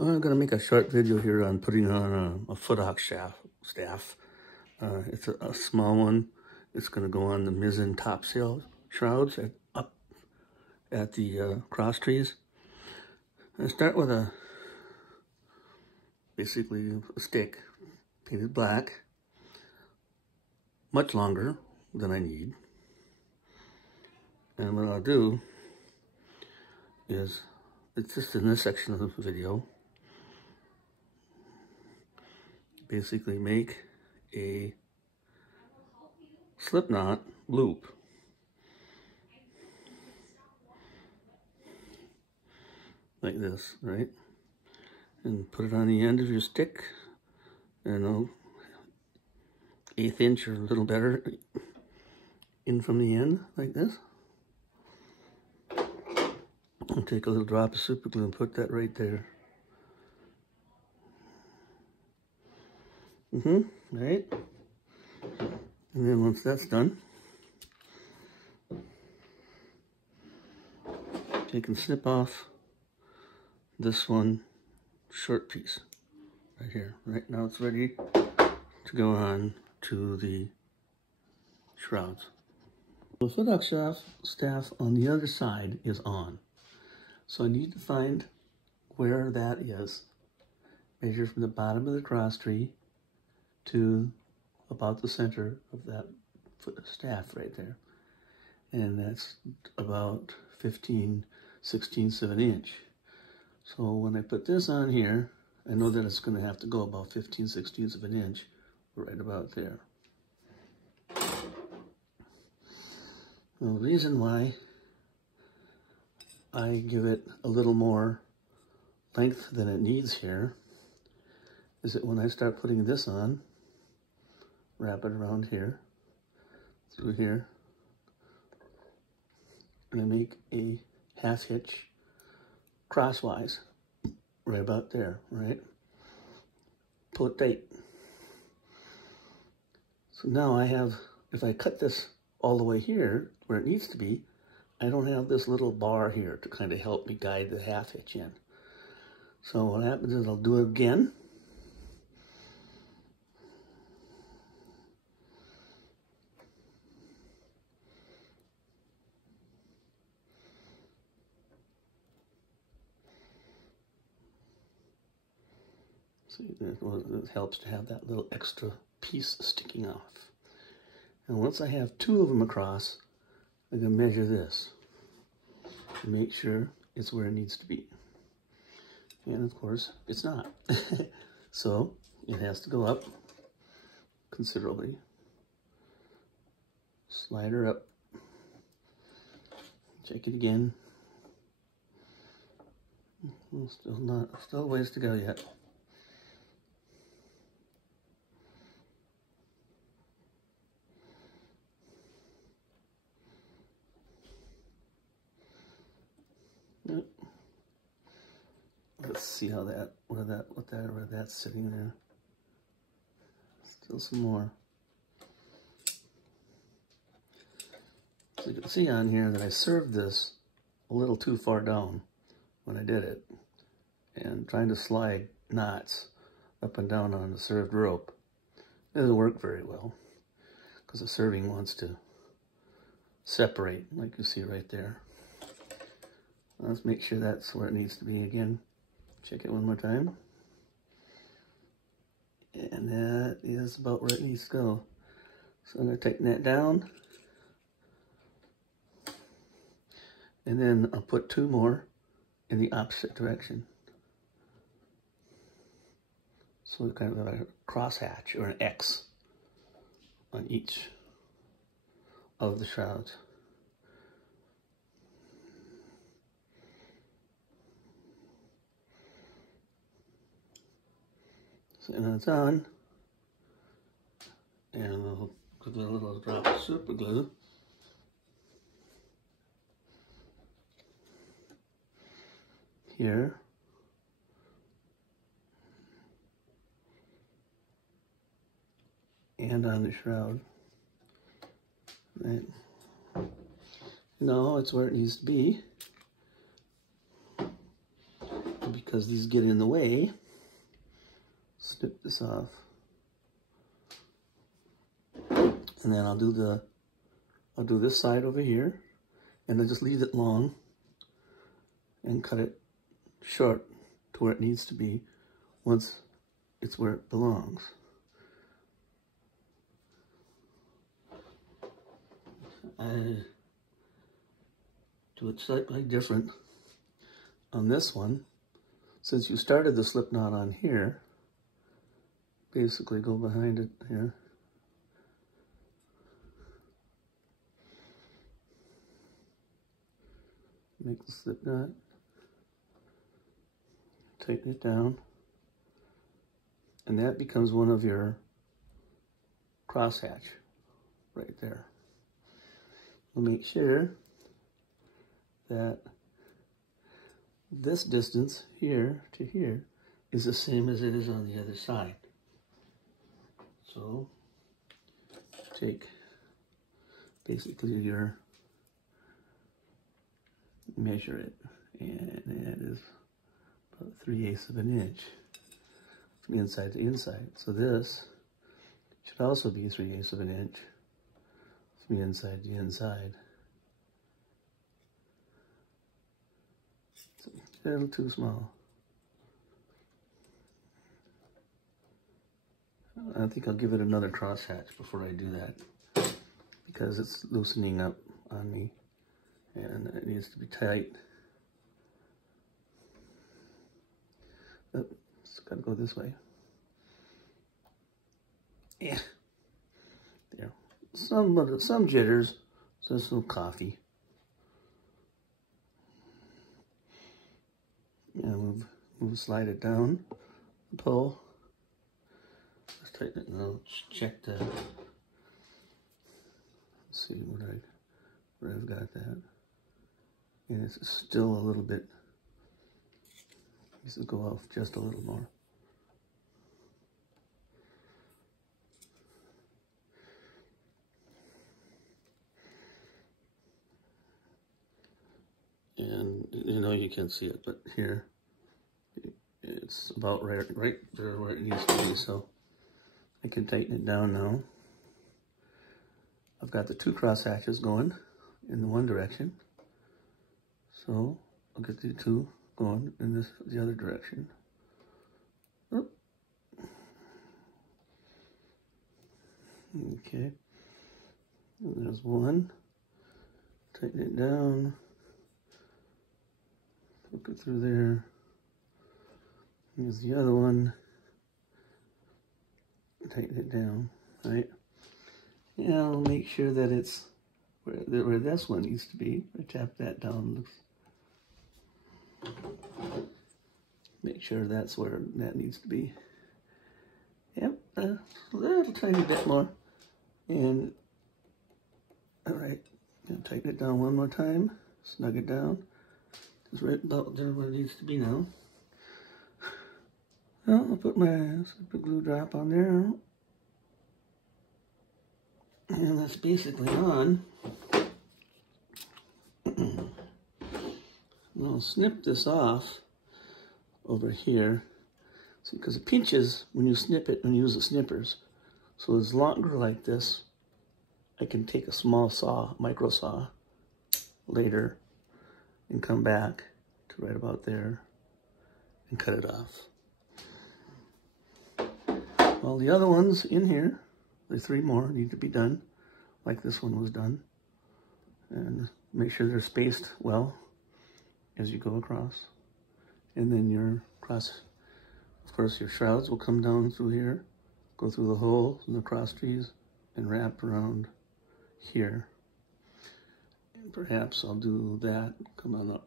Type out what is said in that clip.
I'm going to make a short video here on putting on a futtock staff. It's a small one. It's going to go on the mizzen topsail shrouds up at the cross trees. I start with basically a stick painted black, much longer than I need. And what I'll do is, it's just in this section of the video, basically make a slip knot loop. Like this, right? And put it on the end of your stick, and an 1/8 inch or a little better in from the end, like this. And take a little drop of super glue and put that right there. Right? And then once that's done, you can snip off this one short piece right here. Right now it's ready to go on to the shrouds. The futtock staff on the other side is on. So I need to find where that is. Measure from the bottom of the cross tree to about the center of that staff right there. And that's about 15/16 of an inch. So when I put this on here, I know that it's going to have to go about 15/16 of an inch, right about there. Now, the reason why I give it a little more length than it needs here is that when I start putting this on, wrap it around here, through here, and I make a 1/2 hitch crosswise, right about there, right? Pull it tight. So now I have, if I cut this all the way here, where it needs to be, I don't have this little bar here to kind of help me guide the 1/2 hitch in. So what happens is I'll do it again. See, it helps to have that little extra piece sticking off. And once I have 2 of them across, I'm going to measure this to make sure it's where it needs to be. And of course, it's not. So it has to go up considerably. Slide her up. Check it again. Still a ways to go yet. Let's see how where that's sitting there. Still some more. So you can see on here that I served this a little too far down when I did it, and trying to slide knots up and down on the served rope doesn't work very well, because the serving wants to separate, like you see right there. Let's make sure that's where it needs to be again. Check it one more time. And that is about where it needs to go. So I'm going to tighten that down. And then I'll put 2 more in the opposite direction. So kind of a crosshatch or an X on each of the shrouds. And then it's on, and we'll put a little drop of super glue. Here. And on the shroud. Right. No, it's where it needs to be. because these get in the way, snip this off. And then I'll do this side over here, and I'll just leave it long and cut it short to where it needs to be once it's where it belongs. I do it slightly different on this one. Since you started the slip knot on here, basically go behind it here. Make the slip knot, tighten it down, and that becomes one of your crosshatch right there. We'll make sure that this distance here to here is the same as it is on the other side. So take basically your, measure it, and that is about 3/8 of an inch from inside to inside. So this should also be 3/8 of an inch from inside to inside. It's a little too small. I think I'll give it another crosshatch before I do that, because it's loosening up on me and it needs to be tight. Oh, it's got to go this way. Yeah. There. Some jitters, just some coffee. Yeah, slide it down, pull. Let's tighten it now. Check that. Let's see where I've got that. And it's still a little bit. Needs to go off just a little more. And you know you can't see it, but here it's about right there where it needs to be. So I can tighten it down now. I've got the 2 cross hatches going in the one direction, so I'll get the 2 going in the other direction. Oop. Okay, and there's one. Tighten it down. Hook it through there. Here's the other one. Tighten it down, right? And I'll make sure that it's where this one needs to be. I tap that down. Make sure that's where that needs to be. Yep, a little tiny bit more. And, all right, tighten it down one more time. Snug it down. It's right about there where it needs to be now. Well, I'll put my super glue drop on there. And that's basically on. I'll snip this off over here. See, because it pinches when you snip it and use the snippers. So it's longer like this. I can take a small saw, micro saw, later and come back to right about there and cut it off. Well, the other ones in here, there's 3 more need to be done, like this one was done. And make sure they're spaced well as you go across. And then your cross, of course, your shrouds will come down through here, go through the hole in the cross trees, and wrap around here. And perhaps I'll do that, come on up